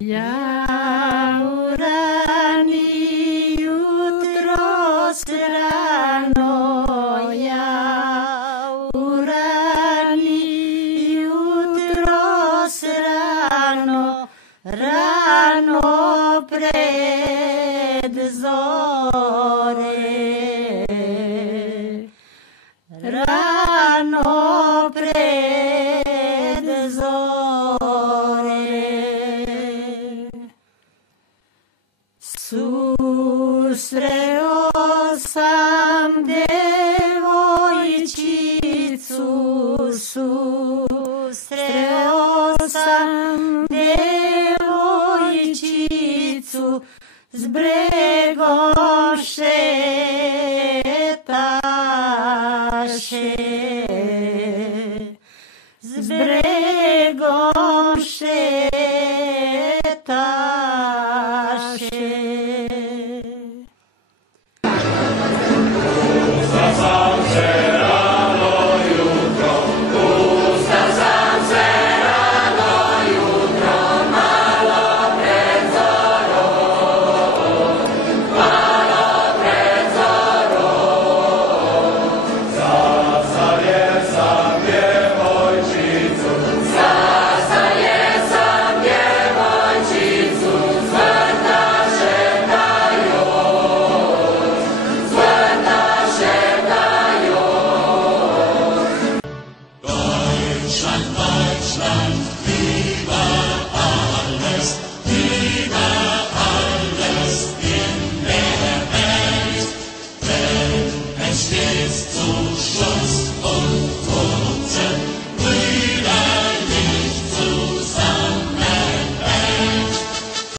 Ja u rani jutros rano, ja u rani jutros rano, rano pred zore, rano pred zore. Susreo sam devojčicu, susreo sam devojčicu s bregom